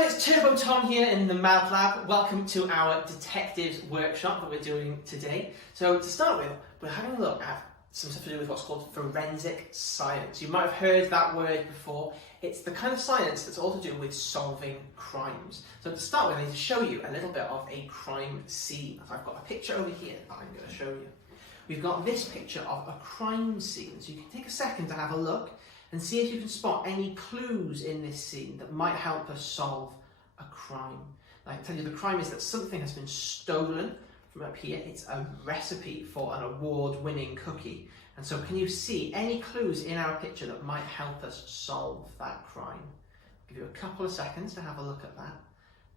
everyone, it's Turbo Tom here in the Mad Lab. Welcome to our detectives workshop that we're doing today. So to start with, we're having a look at some stuff to do with what's called forensic science. You might have heard that word before. It's the kind of science that's all to do with solving crimes. So to start with, I need to show you a little bit of a crime scene. So I've got a picture over here that I'm going to show you. We've got this picture of a crime scene. So you can take a second to have a look and see if you can spot any clues in this scene that might help us solve a crime. I can tell you the crime is that something has been stolen from up here. It's a recipe for an award-winning cookie. And so can you see any clues in our picture that might help us solve that crime? I'll give you a couple of seconds to have a look at that,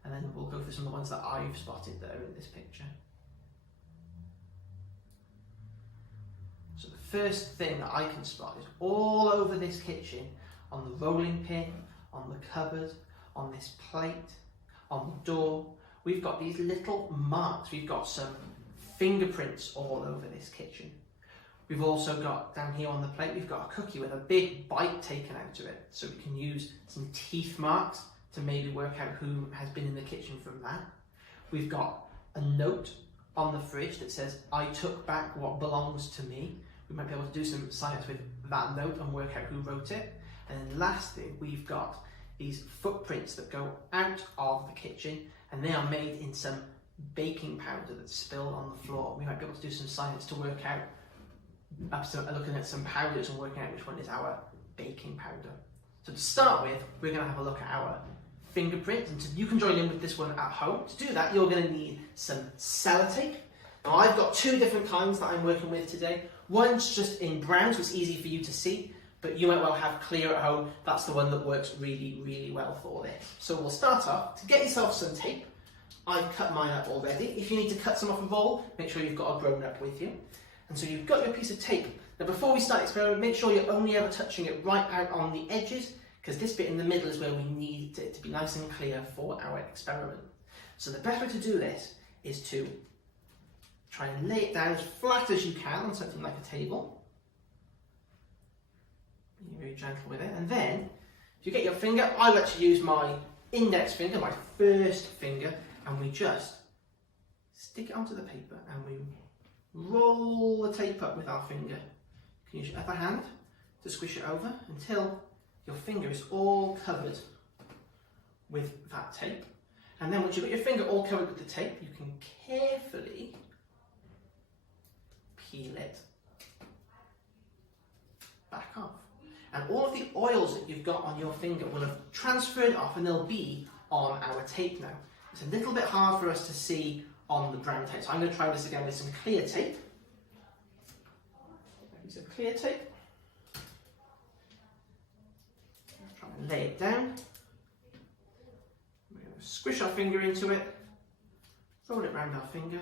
and then we'll go through some of the ones that I've spotted that are in this picture. So the first thing that I can spot is all over this kitchen, on the rolling pin, on the cupboard, on this plate, on the door, we've got these little marks. We've got some fingerprints all over this kitchen. We've also got down here on the plate, we've got a cookie with a big bite taken out of it. So we can use some teeth marks to maybe work out who has been in the kitchen from that. We've got a note on the fridge that says, "I took back what belongs to me." We might be able to do some science with that note and work out who wrote it. And then lastly, we've got these footprints that go out of the kitchen, and they are made in some baking powder that's spilled on the floor. We might be able to do some science to work out, looking at some powders and working out which one is our baking powder. So to start with, we're going to have a look at our fingerprints, and you can join in with this one at home. To do that, you're going to need some sellotape. Now I've got two different kinds that I'm working with today. One's just in brown, so it's easy for you to see, but you might well have clear at home. That's the one that works really, really well for this. So we'll start off. To get yourself some tape, I've cut mine up already. If you need to cut some off a roll, make sure you've got a grown-up with you. And so you've got your piece of tape. Now before we start the experiment, make sure you're only ever touching it right out on the edges, because this bit in the middle is where we need it to be nice and clear for our experiment. So the best way to do this is to try and lay it down as flat as you can on something like a table. Be very gentle with it. And then, if you get your finger, I like to use my index finger, my first finger, and we just stick it onto the paper and we roll the tape up with our finger. You can use your upper hand to squish it over until your finger is all covered with that tape. And then once you've got your finger all covered with the tape, you can carefully peel it back off. And all of the oils that you've got on your finger will have transferred off, and they'll be on our tape now. It's a little bit hard for us to see on the brown tape, so I'm going to try this again with some clear tape. Use a clear tape. Try and lay it down. We're going to squish our finger into it, roll it around our finger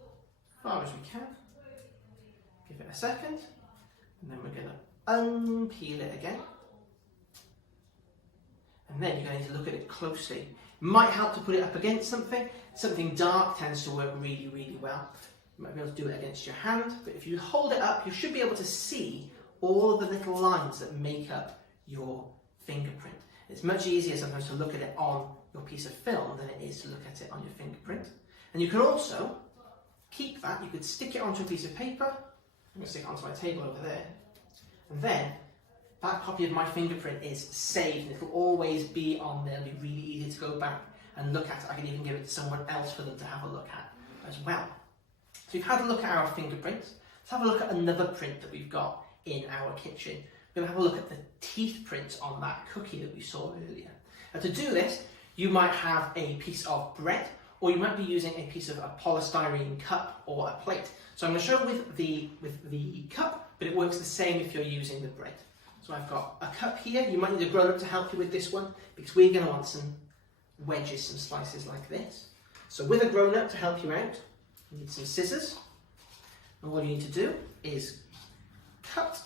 as far as we can. Give it a second, and then we're going to unpeel it again. And then you're going to need to look at it closely. It might help to put it up against something. Something dark tends to work really, really well. You might be able to do it against your hand, but if you hold it up, you should be able to see all of the little lines that make up your fingerprint. It's much easier sometimes to look at it on your piece of film than it is to look at it on your fingerprint. And you can also keep that. You could stick it onto a piece of paper. I'm going to stick it onto my table over there. And then that copy of my fingerprint is saved, and it'll always be on there. It'll be really easy to go back and look at it. I can even give it to someone else for them to have a look at as well. So we've had a look at our fingerprints. Let's have a look at another print that we've got in our kitchen. We're going to have a look at the teeth prints on that cookie that we saw earlier. Now to do this, you might have a piece of bread, or you might be using a piece of a polystyrene cup or a plate. So I'm going to show with the cup, but it works the same if you're using the bread. So I've got a cup here. You might need a grown-up to help you with this one, because we're going to want some wedges, some slices like this. So with a grown-up to help you out, you need some scissors. And all you need to do is cut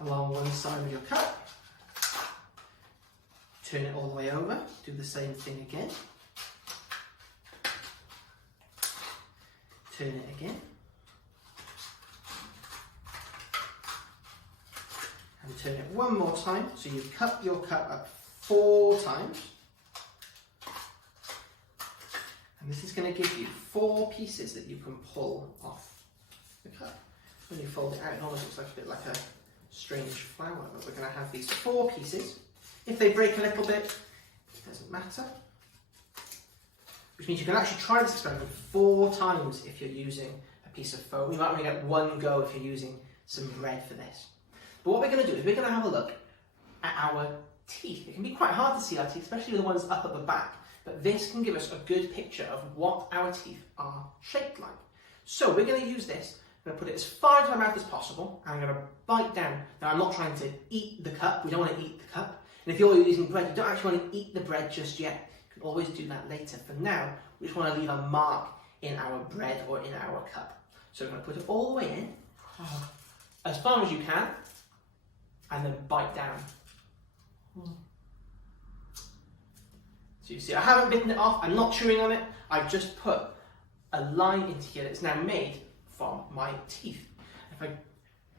along one side of your cup, turn it all the way over, do the same thing again, turn it again, and turn it one more time. So you cut your cup up 4 times. And this is going to give you 4 pieces that you can pull off the cup. When you fold it out, it almost looks like a bit like a strange flower, but we're going to have these 4 pieces. If they break a little bit, it doesn't matter. Which means you can actually try this experiment 4 times if you're using a piece of foam. You might only get 1 go if you're using some bread for this. But what we're going to do is we're going to have a look at our teeth. It can be quite hard to see our teeth, especially the ones up at the back, but this can give us a good picture of what our teeth are shaped like. So we're going to use this. I'm going to put it as far into my mouth as possible, and I'm going to bite down. Now I'm not trying to eat the cup, we don't want to eat the cup. And if you're using bread, you don't actually want to eat the bread just yet. You can always do that later. For now, we just want to leave a mark in our bread or in our cup. So we're going to put it all the way in, as far as you can, and then bite down. So you see, I haven't bitten it off, I'm not chewing on it, I've just put a line into here that's now made from my teeth. You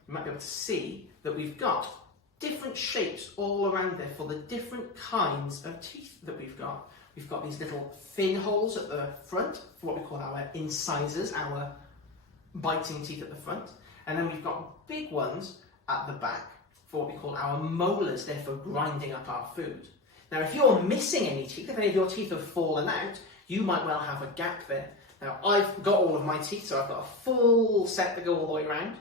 might be able to see that we've got different shapes all around there for the different kinds of teeth that we've got. We've got these little thin holes at the front for what we call our incisors, our biting teeth at the front. And then we've got big ones at the back for what we call our molars, they're for grinding up our food. Now if you're missing any teeth, if any of your teeth have fallen out, you might well have a gap there. Now I've got all of my teeth, so I've got a full set that go all the way around.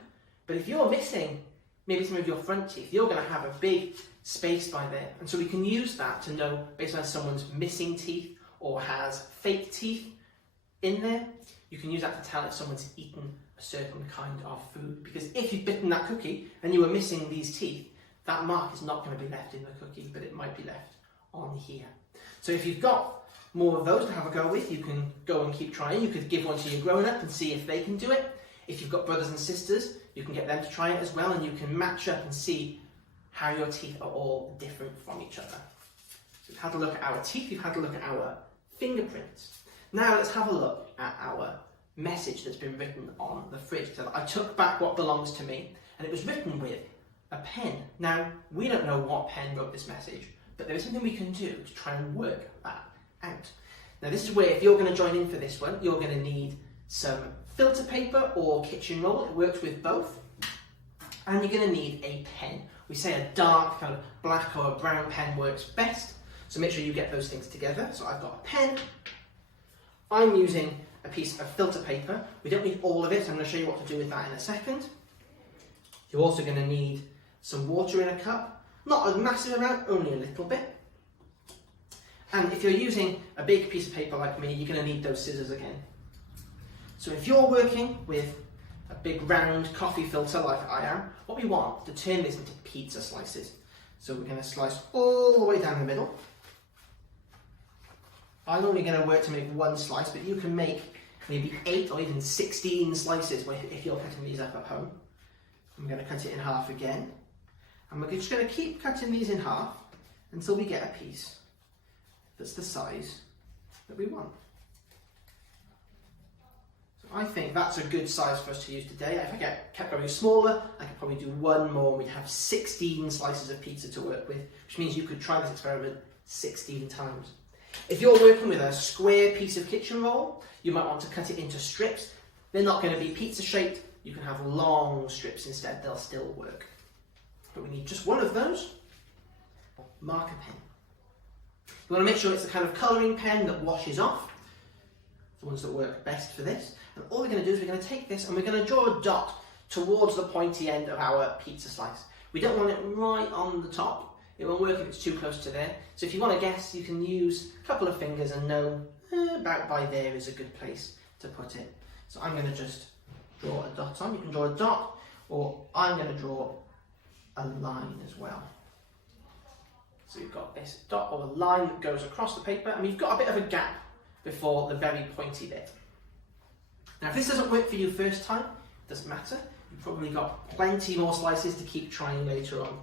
But if you're missing maybe some of your front teeth, you're going to have a big space by there. And so we can use that to know, based on someone's missing teeth or has fake teeth in there, you can use that to tell if someone's eaten a certain kind of food. Because if you've bitten that cookie and you were missing these teeth, that mark is not going to be left in the cookie, but it might be left on here. So if you've got more of those to have a go with, you can go and keep trying. You could give one to your grown-up and see if they can do it. If you've got brothers and sisters, you can get them to try it as well, and you can match up and see how your teeth are all different from each other. So we've had a look at our teeth, we've had a look at our fingerprints. Now let's have a look at our message that's been written on the fridge. So I took back what belongs to me, and it was written with a pen. Now, we don't know what pen wrote this message, but there is something we can do to try and work that out. Now this is where, if you're going to join in for this one, you're going to need some filter paper or kitchen roll. It works with both. And you're going to need a pen. We say a dark kind of black or a brown pen works best, so make sure you get those things together. So I've got a pen. I'm using a piece of filter paper. We don't need all of it, so I'm going to show you what to do with that in a second. You're also going to need some water in a cup. Not a massive amount, only a little bit. And if you're using a big piece of paper like me, you're going to need those scissors again. So if you're working with a big round coffee filter like I am, what we want is to turn this into pizza slices. So we're going to slice all the way down the middle. I'm only going to work to make 1 slice, but you can make maybe 8 or even 16 slices if you're cutting these up at home. I'm going to cut it in half again. And we're just going to keep cutting these in half until we get a piece that's the size that we want. So I think that's a good size for us to use today. If I kept going smaller, I could probably do 1 more and we'd have 16 slices of pizza to work with, which means you could try this experiment 16 times. If you're working with a square piece of kitchen roll, you might want to cut it into strips. They're not going to be pizza shaped, you can have long strips instead, they'll still work. But we need just 1 of those. Marker pen. You want to make sure it's the kind of colouring pen that washes off. The ones that work best for this. And all we're going to do is we're going to take this and we're going to draw a dot towards the pointy end of our pizza slice. We don't want it right on the top. It won't work if it's too close to there. So if you want to guess, you can use a couple of fingers and know about by there is a good place to put it. So I'm going to just draw a dot on. You can draw a dot, or I'm going to draw a line as well. So you've got this dot or a line that goes across the paper, and we've got a bit of a gap before the very pointy bit. Now if this doesn't work for you first time, it doesn't matter. You've probably got plenty more slices to keep trying later on.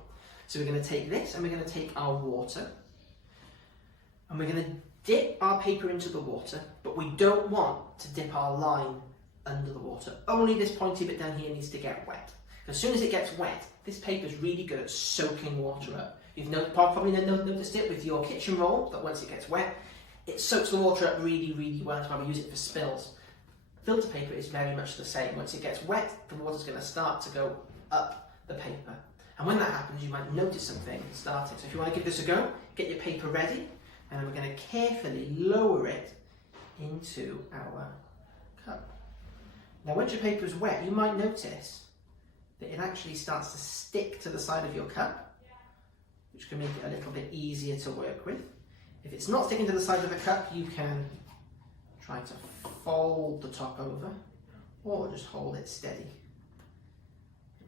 So we're going to take this and we're going to take our water and we're going to dip our paper into the water, but we don't want to dip our line under the water. Only this pointy bit down here needs to get wet. As soon as it gets wet, this paper is really good at soaking water up. You've probably noticed it with your kitchen roll, that once it gets wet, it soaks the water up really, really well. That's why we use it for spills. Filter paper is very much the same. Once it gets wet, the water's going to start to go up the paper. And when that happens, you might notice something starting. So if you want to give this a go, get your paper ready, and then we're going to carefully lower it into our cup. Now, once your paper is wet, you might notice that it actually starts to stick to the side of your cup, which can make it a little bit easier to work with. If it's not sticking to the side of the cup, you can try to fold the top over or just hold it steady.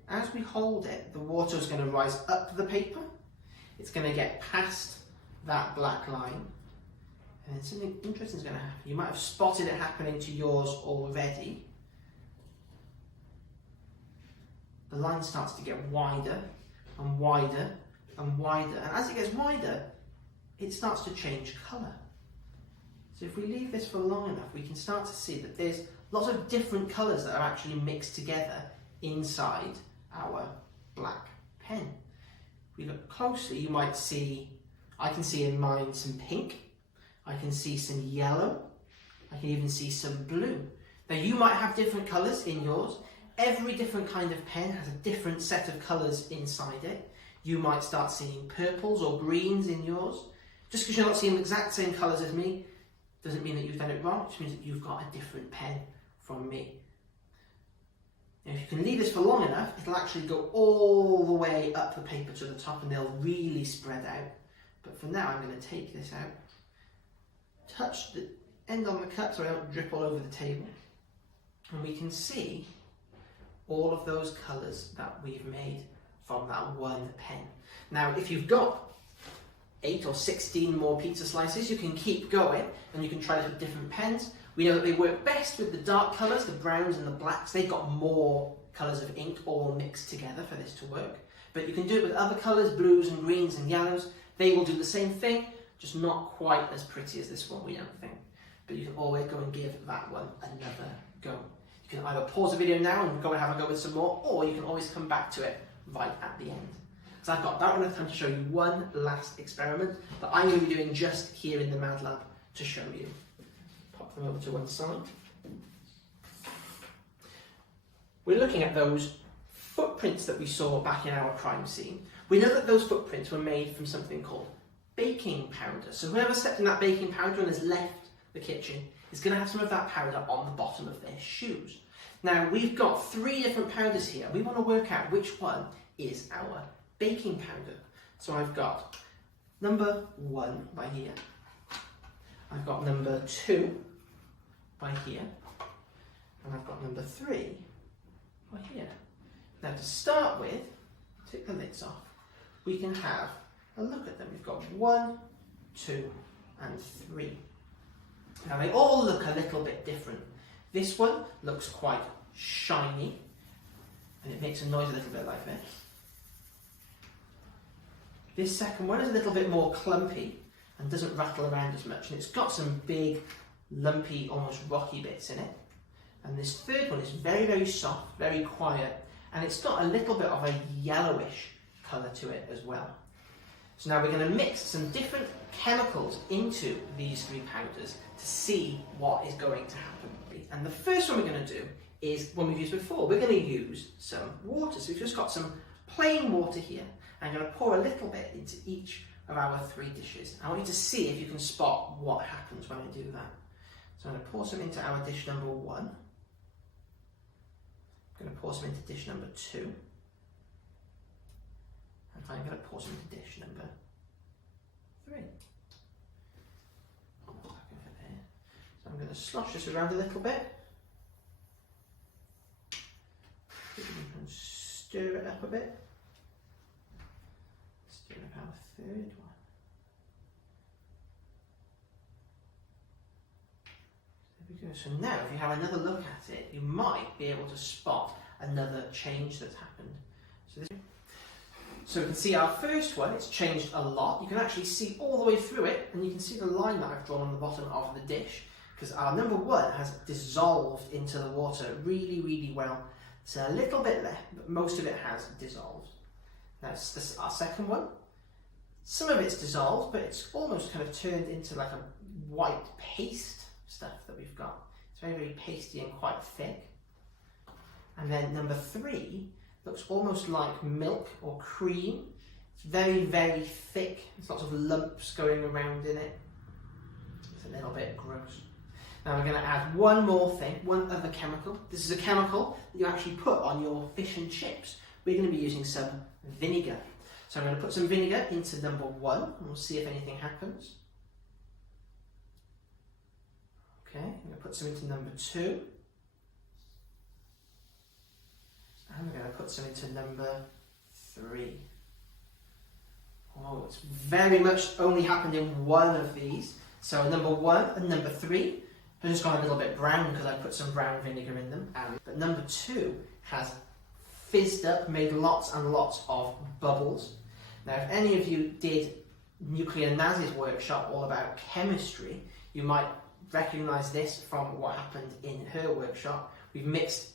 As we hold it, the water is going to rise up the paper. It's going to get past that black line, and then something interesting is going to happen. You might have spotted it happening to yours already. The line starts to get wider and wider and wider, and as it gets wider, it starts to change colour. So if we leave this for long enough, we can start to see that there's lots of different colours that are actually mixed together inside our black pen. If we look closely, you might see, I can see in mine some pink, I can see some yellow, I can even see some blue. Now you might have different colours in yours. Every different kind of pen has a different set of colours inside it. You might start seeing purples or greens in yours. Just because you're not seeing the exact same colours as me, doesn't mean that you've done it wrong, it just means that you've got a different pen from me. Now, if you can leave this for long enough, it'll actually go all the way up the paper to the top and they'll really spread out. But for now, I'm going to take this out, touch the end on the cup so I don't drip all over the table, and we can see all of those colours that we've made from that one pen. Now, if you've got 8 or 16 more pizza slices, you can keep going and you can try this with different pens. We know that they work best with the dark colours, the browns and the blacks. They've got more colours of ink all mixed together for this to work. But you can do it with other colours, blues and greens and yellows. They will do the same thing, just not quite as pretty as this one, we don't think. But you can always go and give that one another go. You can either pause the video now and go and have a go with some more, or you can always come back to it right at the end. So I've got that enough time to show you one last experiment that I'm going to be doing just here in the Mad Lab to show you. Pop them over to one side. We're looking at those footprints that we saw back in our crime scene. We know that those footprints were made from something called baking powder. So whoever stepped in that baking powder and has left the kitchen is going to have some of that powder on the bottom of their shoes. Now, we've got 3 different powders here. We want to work out which one is our baking powder. So I've got number 1 by here. I've got number 2 by here. And I've got number 3 by here. Now, to start with, take the lids off. We can have a look at them. We've got 1, 2, and 3. Now, they all look a little bit different. This one looks quite shiny, and it makes a noise a little bit like this. This second one is a little bit more clumpy and doesn't rattle around as much, and it's got some big, lumpy, almost rocky bits in it. And this third one is very, very soft, very quiet, and it's got a little bit of a yellowish colour to it as well. So now we're going to mix some different chemicals into these 3 powders to see what is going to happen. And the first one we're going to do is one we've used before. We're going to use some water. So we've just got some plain water here. I'm going to pour a little bit into each of our 3 dishes. I want you to see if you can spot what happens when I do that. So I'm going to pour some into our dish number 1. I'm going to pour some into dish number 2. And I'm going to pour some into dish number 3. So I'm going to slosh this around a little bit. And stir it up a bit. Stir up our 3rd one. There we go. So now if you have another look at it, you might be able to spot another change that's happened. So we can see our first one, it's changed a lot. You can actually see all the way through it, and you can see the line that I've drawn on the bottom of the dish, because our number 1 has dissolved into the water really, really well. It's a little bit left, but most of it has dissolved. Now our second one Some of it's dissolved, but it's almost kind of turned into like a white paste stuff that we've got. It's very, very pasty and quite thick. And then number 3 looks almost like milk or cream. It's very, very thick. There's lots of lumps going around in it. It's a little bit gross. Now we're going to add one more thing, one other chemical. This is a chemical that you actually put on your fish and chips. We're going to be using some vinegar. So I'm going to put some vinegar into number 1 and we'll see if anything happens. Okay, I'm going to put some into number 2. And we're going to put some into number 3. Oh, it's very much only happened in one of these. So number 1 and number 3 have just gone a little bit brown because I put some brown vinegar in them. But number 2 has fizzed up, made lots and lots of bubbles. Now, if any of you did Nuclear Naz's workshop all about chemistry, you might recognise this from what happened in her workshop. We've mixed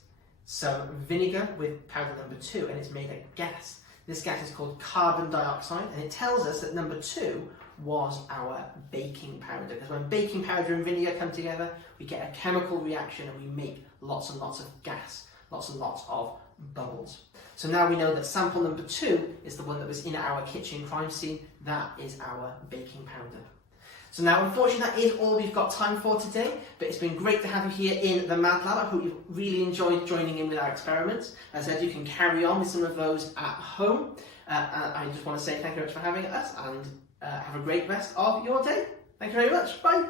some vinegar with powder number 2 and it's made a gas. This gas is called carbon dioxide and it tells us that number 2 was our baking powder. Because when baking powder and vinegar come together, we get a chemical reaction and we make lots and lots of gas, lots and lots of bubbles. So now we know that sample number 2 is the one that was in our kitchen crime scene. That is our baking powder. So now, unfortunately, that is all we've got time for today, but it's been great to have you here in the Mad Lab. I hope you've really enjoyed joining in with our experiments. As I said, you can carry on with some of those at home. I just want to say thank you very much for having us and have a great rest of your day. Thank you very much. Bye.